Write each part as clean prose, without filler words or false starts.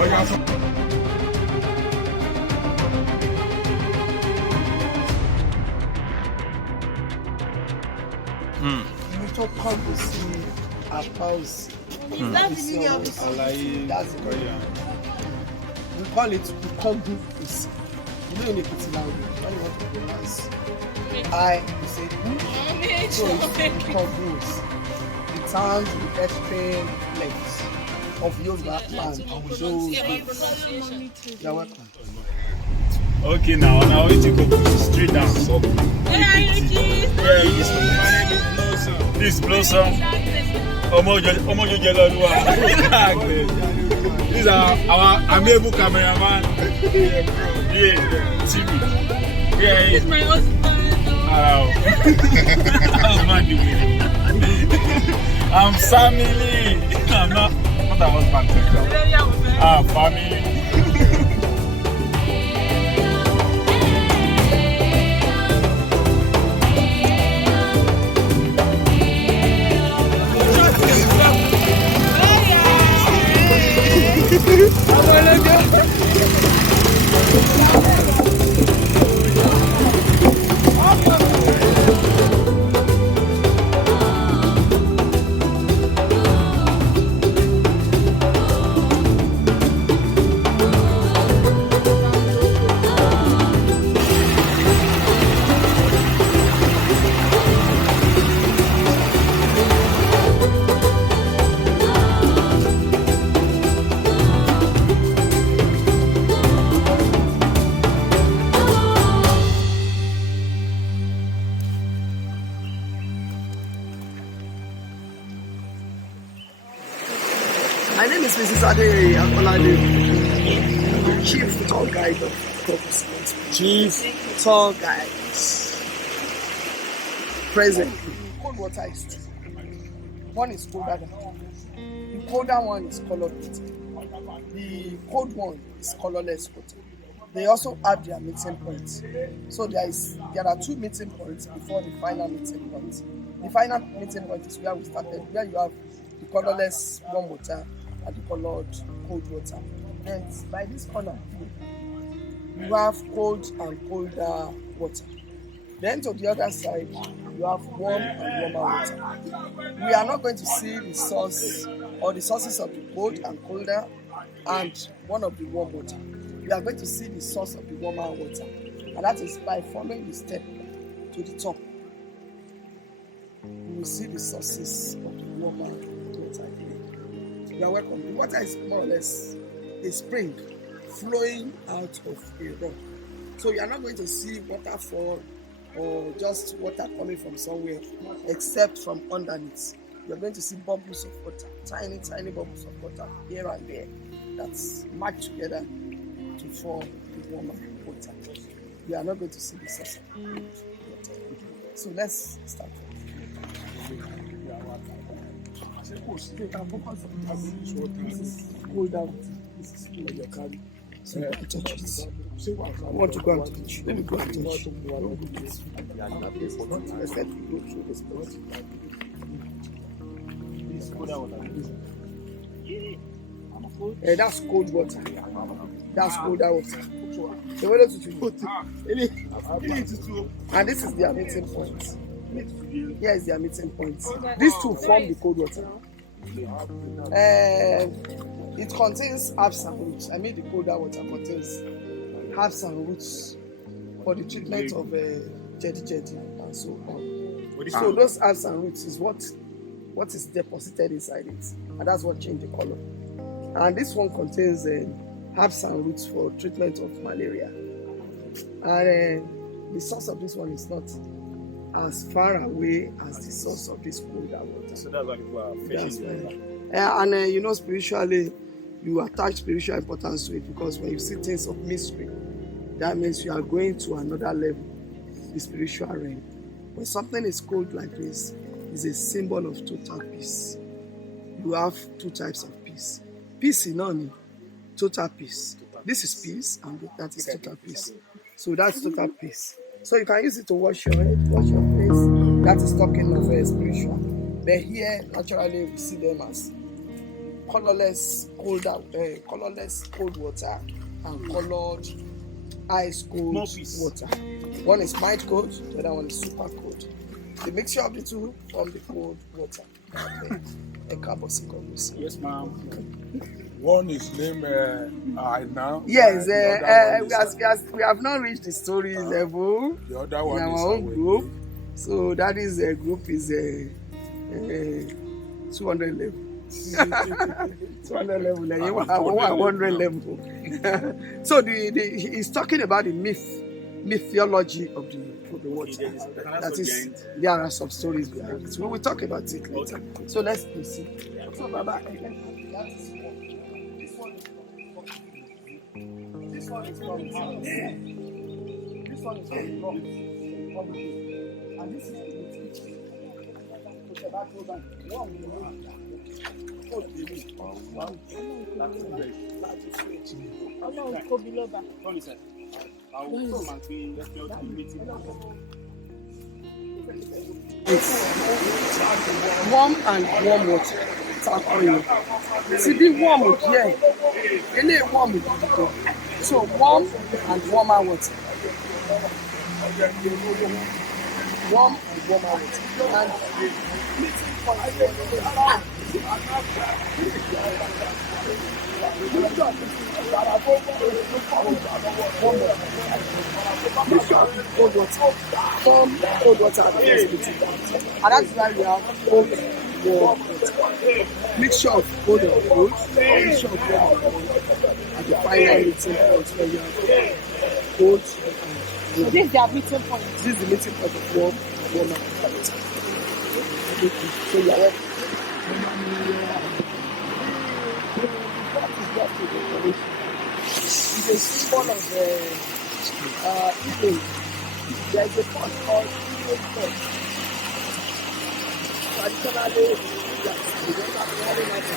IKOGOSI Originated. That's it. We call it IKOGOSI. You know in the Ekiti language, when you want to pronounce I, you say so it's IKOGOSI. It sounds the extreme length of Yoruba land. So you're welcome. Okay, now we need to go straight down. This Blossom. These are our amiable cameraman. TV. He's my husband. I'm family. I'm not a husband. I'm family. My name is Mrs. Akolade, Chief Tour Guide of IKOGOSI. Chief Tour Guide. Presently, cold water is two. One is colder than the other. The colder one is colored water. The cold one is colorless water. They also have their meeting points. So there are two meeting points before the final meeting point. The final meeting point is where we started, where you have the colorless warm water and the colored cold water. And by this corner, you have cold and colder water. Then to the other side, you have warm and warmer water. We are not going to see the source or the sources of the cold and colder and one of the warm water. We are going to see the source of the warmer water, and that is by following the step to the top. You will see the sources of the warmer water. You are welcome. The water is more or less a spring flowing out of a rock. So you are not going to see waterfall or just water coming from somewhere except from underneath. You are going to see bubbles of water, tiny bubbles of water here and there that's matched together to form the warmer water. We are not going to see the source of water. So let's start. This is cold out. This is cold your carry. So you can touch it. I want to go and touch. Let me go and touch. Let's let me go through this place. That's cold water. That's colder water. So what else to and this is their meeting point. Here is their meeting point. These two form the cold water. It contains herbs and roots. I mean the colder water contains herbs and roots for the treatment of jedi and so on. So those herbs and roots is what is deposited inside it, and that's what changed the color. And this one contains herbs and roots for treatment of malaria. And the source of this one is not as far away as the source of this colder water. So that's why people are fishing. And spiritually, you attach spiritual importance to it, because when you see things of mystery, that means you are going to another level, the spiritual realm. When something is cold like this, it's a symbol of total peace. You have two types of peace. Peace in only, total peace. This is peace, and that is total peace. So that's total peace. So you can use it to wash your head, wash your face. That is talking of spiritual. But here, naturally, we see them as colorless cold water and colored ice cold More peace. water. One is mild cold, the other one is super cold. The mixture of the two from the cold water. IKOGOSI. Yes, ma'am. One is named now. Yes, the other one is, we have not reached the story level the other in one our is own away. group. So that is group is 200 level. 200 level, 100 level. So he's talking about the mythology of the water. That is, there are some stories behind it. We will talk about it later. So let's proceed. So, Baba, this one is from this one is from rock, and this is the tobacco bank. Ọlọ́run tóbi lọ́ba. Warm and warm water. See the warm here. Any warm water. So warm and warmer water. Warm and warmer water. And cold water. Some cold water and that's why we have cold warm water. Mixture of cold and cold, mixture of warm and cold. At the final meeting point where you have cold and So this is their meeting point. this is the meeting point of warm and warmer water. So you are ready. It's a symbol of healing. There is a pot called healing pot. Traditionally,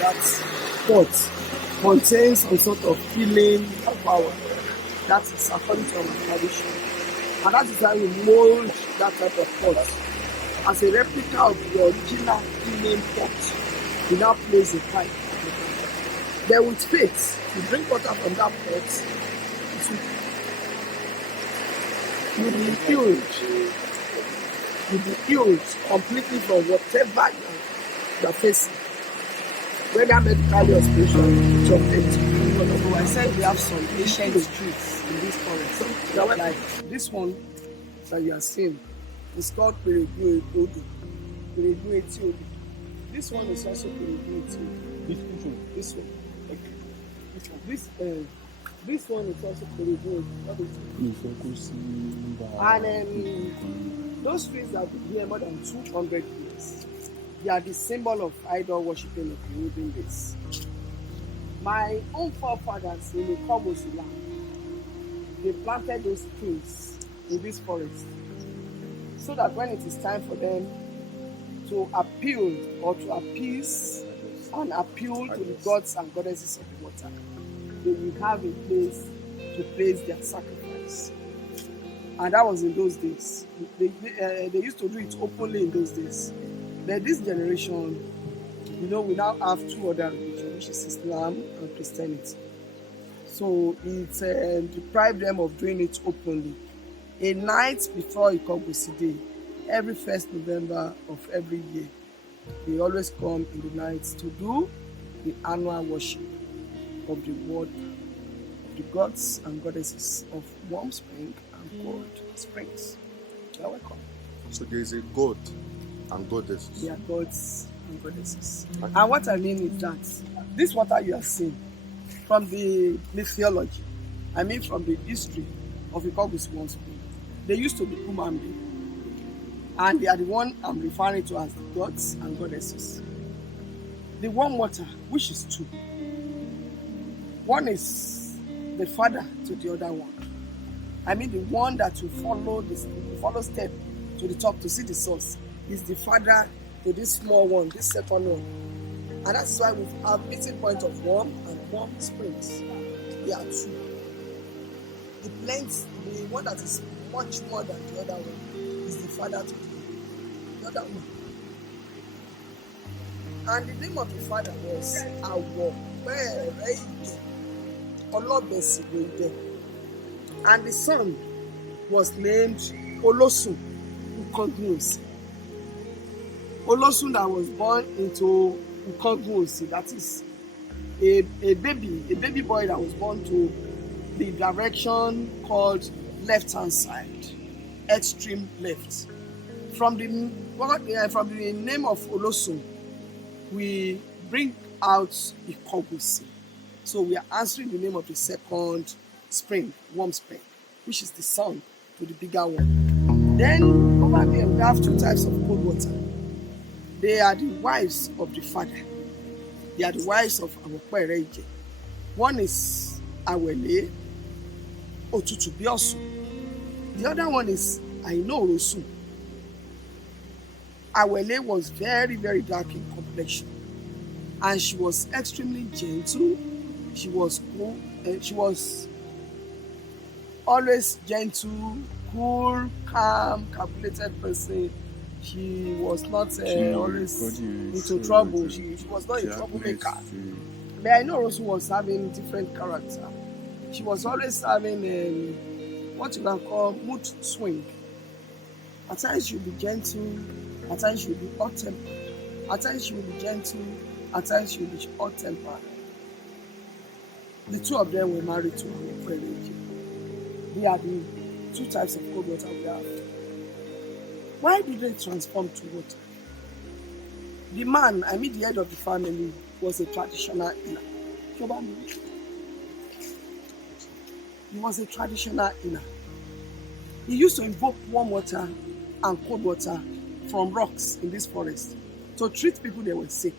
that pot contains some sort of healing power. That is according to our tradition. And that is how we mold that type of pot. As a replica of the original healing pot, we now place a pipe. Then with faith, you drink water from that pot, you'll be healed. You'll be healed completely from whatever you are facing. Whether medically or spiritually, it's your faith. So I said we have some ancient streets in this forest. Like this one that you are seeing is called Peredu Odo. Peredu Eti. This one is also Peredu Eti. This one. This one is also Peredu Eti. And those trees have been here more than 200 years. They are the symbol of idol worshipping of the olden days. My own forefathers in the IKOGOSI land, they planted those trees in this forest so that when it is time for them to appeal or to appease and appeal to the gods and goddesses of the water, they will have a place to place their sacrifice. And that was in those days. They used to do it openly in those days. But this generation, we now have two other religions, which is Islam and Christianity. So it deprived them of doing it openly. A night before IKOGOSI Day, every 1st November of every year, they always come in the night to do the annual worship of the word of the gods and goddesses of warm spring and cold springs. You're welcome. So there is a god and goddesses. They are gods and goddesses. And what I mean is that this water you are seeing from the mythology, from the history of IKOGOSI warm spring, they used to be human beings. And they are the one I'm referring to as the gods and goddesses. The warm water, which is two. One is the father to the other one. The one that will follow step to the top to see the source is the father to this small one, this second one. And that's why we have meeting point of warm and warm springs. There are two. The one that is much more than the other one is the father to the other one. And the name of the father was Olobesiwede. And the son was named Olosun Ukongnusi. Olosun that was born into Ukongnusi, that is a baby boy that was born to the direction called left-hand side, extreme left. From the name of Olosun, we bring out IKOGOSI. So we are answering the name of the second spring, warm spring, which is the son to the bigger one. Then over there we have two types of cold water. They are the wives of the father. They are the wives of our Ereje. One is Awele Otutubiosu. The other one is Ainorosu. Awele was very, very dark in complexion, and she was extremely gentle. She was cool, she was always gentle, cool, calm, calculated person. She was not always into trouble. She was not a troublemaker. But I know Rosu was having different character. She was always having what you can call mood swing. At times she would be gentle, at times she would be hot tempered. At times she would be gentle, at times she would be hot tempered. The two of them were married to our Ereje. They are the two types of cold water we have. Why did they transform to water? The man, the head of the family, was a traditional healer. He was a traditional healer. He used to invoke warm water and cold water from rocks in this forest to treat people that were sick,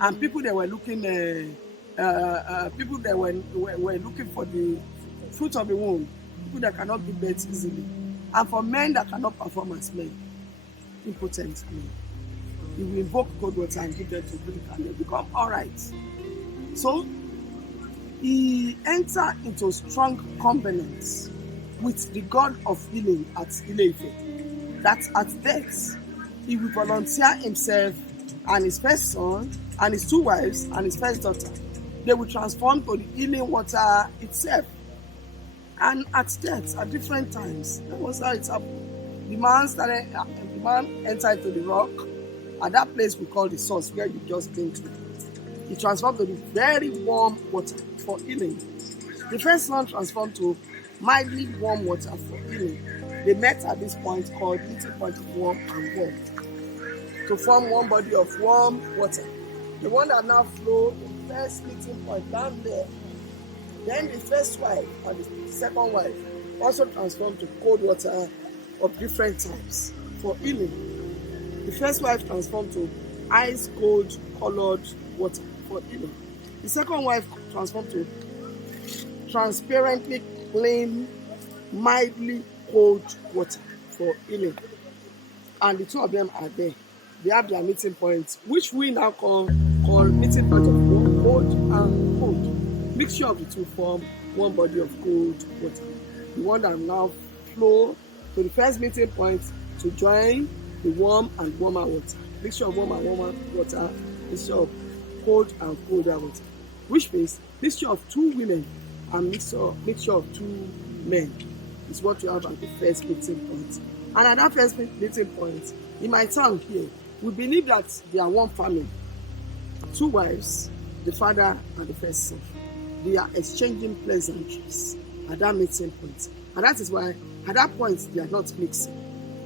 and people that were looking, people that were looking for the fruit of the womb, people that cannot give birth easily, and for men that cannot perform as men, impotent men. He will invoke cold water and give them to drink, and they become all right. So he entered into strong covenants with the god of healing at Ile-Ife, that at death he will volunteer himself and his first son and his two wives and his first daughter. They will transform to the healing water itself. And at death, at different times, that was how it happened. The man entered into the rock, at that place we call the source, where you just been to. He transformed to the very warm water for healing. The first one transformed to mildly warm water for healing. They met at this point called meeting point of warm and warm to form one body of warm water. The one that now flowed, the first meeting point down there. Then the first wife and the second wife also transformed to cold water of different types for healing. The first wife transformed to ice cold colored water for healing. The second wife transformed to transparently clean, mildly cold water for healing. And the two of them are there. They have their meeting points, which we now call meeting point of cold and cold. Mixture of the two form one body of cold water. The one that now flow to the first meeting point to join the warm and warmer water. Mixture of warm and warmer water, mixture of cold and colder water. Which means mixture of two women and mixture of two men is what you have at the first meeting point. And at that first meeting point, in my town here, we believe that they are one family. Two wives, the father and the first son. They are exchanging pleasantries at that meeting point. And that is why at that point they are not mixing.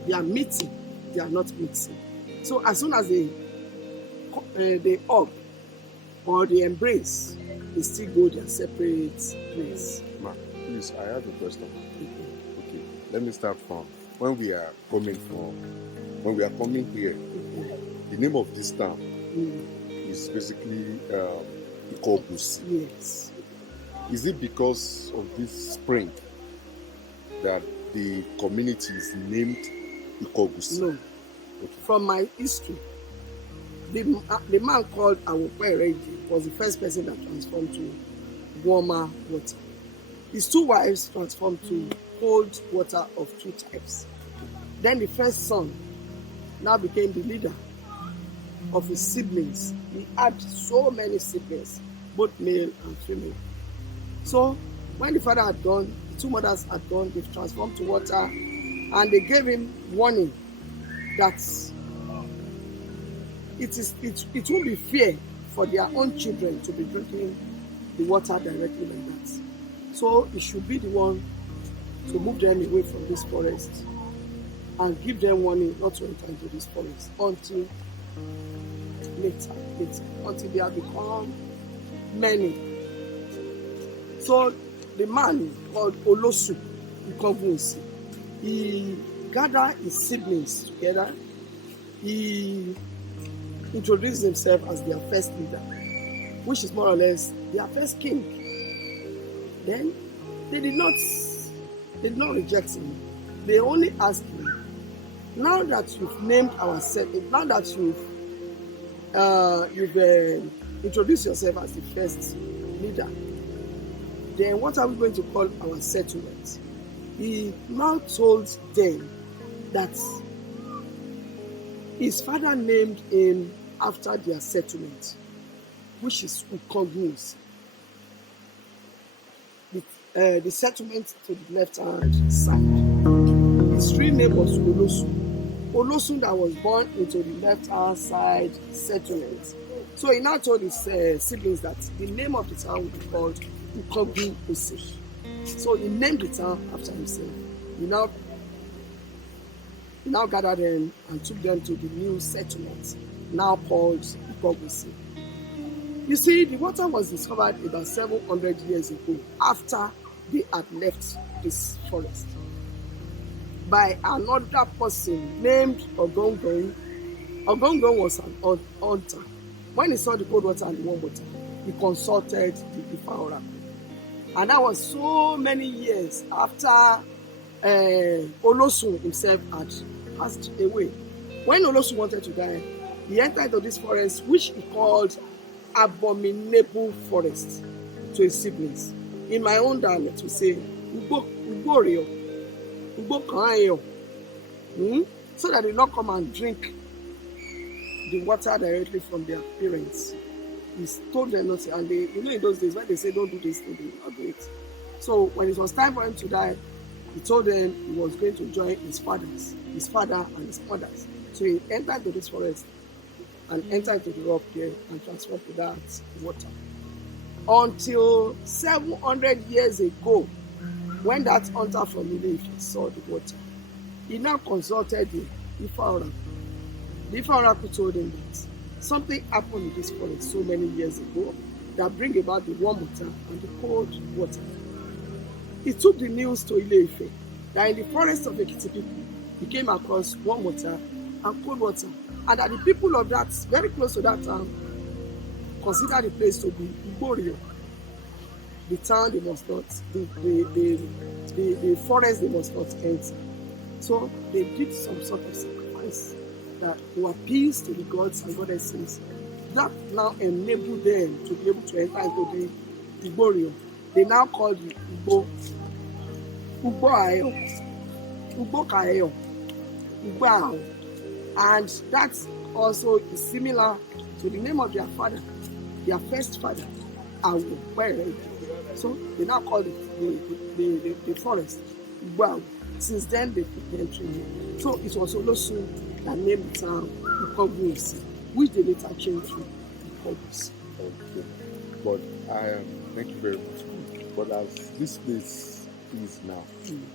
They are meeting, they are not mixing. So as soon as they hug or they embrace, they still go their separate place. Ma, please, I have a question. Okay, let me start from when we are coming here. The name of this town is basically IKOGOSI. Yes. Is it because of this spring that the community is named IKOGOSI? No. Okay. From my history, the man called Ereje was the first person that transformed to warmer water. His two wives transformed to cold water of two types. Then the first son now became the leader of his siblings. He had so many siblings, both male and female. So when the father had gone, the two mothers had gone, they transformed to water, and they gave him warning that it won't be fair for their own children to be drinking the water directly like that. So he should be the one to move them away from this forest and give them warning not to enter into this forest until later, until they have become many. So the man called Olosu IKOGOSI, he gathered his siblings together. He introduced himself as their first leader, which is more or less their first king. Then they did not reject him. They only asked him, now that you've named ourselves, now that you've introduced yourself as the first leader, then what are we going to call our settlement? He now told them that his father named him after their settlement, which is IKOGOSI. The settlement to the left-hand side. His real name was Olosu. Olosu that was born into the left-hand side settlement. So he now told his siblings that the name of the town would be called IKOGOSI. So he named the town after himself. He now gathered them and took them to the new settlement, now called IKOGOSI. You see, the water was discovered about 700 years ago after they had left this forest by another person named Ogongon. Ogongon was an hunter. When he saw the cold water and the warm water, he consulted the Ifa oracle. And that was so many years after Olosu himself had passed away. When Olosu wanted to die, he entered into this forest, which he called abominable forest, to his siblings. In my own dialect, we say, so that they not come and drink the water directly from their parents. He told them not to, and they, in those days when they say don't do this, they did not do it. So when it was time for him to die, he told them he was going to join his father and his mothers. So he entered into this forest and entered into the rock there and transferred to that water. Until 700 years ago, when that hunter from Ile-Ife saw the water, he now consulted the Ifa oracle. The Ifa oracle told him that something happened in this forest so many years ago that bring about the warm water and the cold water. He took the news to Ile-Ife that in the forest of Ekiti people, he came across warm water and cold water, and that the people of that, very close to that town, consider the place to be Igborio. The town they must not, the forest they must not enter. So they did some sort of sacrifice that to appease to the gods and goddesses. That now enabled them to be able to enter into the Igborio. They now call the Igbo Ugboayo, Ugbokayo, Ugboayo. And that also is similar to the name of their father, their first father, Awu. So they now call it the forest Ugboayo. Since then they put the entry here. So it was Olosu that named the town IKOGOSI, which they later changed to IKOGOSI. Okay. But thank you very much. But as this place is now,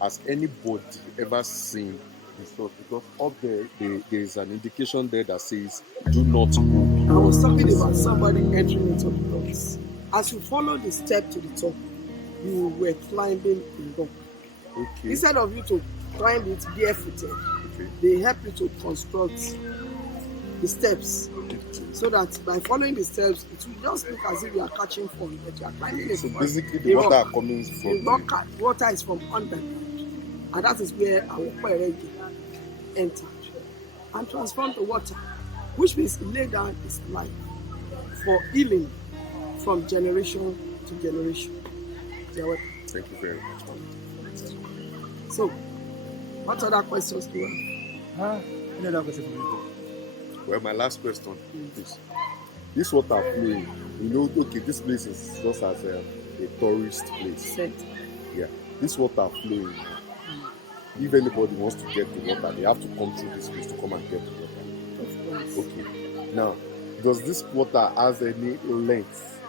has anybody ever seen the source? Because up there is an indication there that says, do not go. I was talking about somebody entering into the rocks. As you follow the step to the top, you were climbing the rock. Okay. Instead of you to climb it barefooted, Okay. they help you to construct the steps, so that by following the steps, it will just look as if you are catching fun, but you are climbing it. So basically the water are coming from the water is from underground, and that is where our Kwerege entered and transformed the water, which means he laid down his life for healing from generation to generation. Thank you very much. So, what other questions do you have? Any other question from you? Well, my last question is, this water flowing, you know, okay, this place is just as a tourist place. Yeah, this water flowing. If anybody wants to get the water, they have to come through this place to come and get the water. Of course. Okay. Now, does this water has any length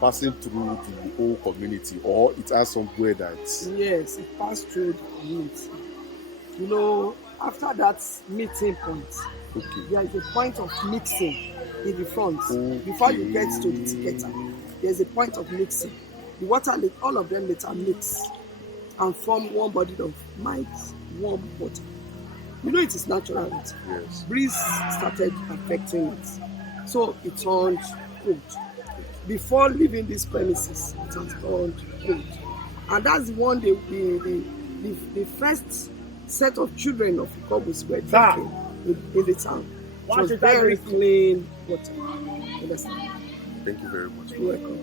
passing through the whole community, or it has somewhere that? Yes, it passed through the community. You know, after that meeting point, there is a point of mixing in the front. Before you get to the ticketer, there is a point of mixing. The water, all of them later mix and form one body of mild warm water. You know, it is natural water. Yes. Breeze started affecting it, so it turned cold. Before leaving these premises, it has turned cold, and that's the one the first set of children of IKOGOSI were drinking in the town. It was very clean water. Understand? Thank you very much. You're welcome.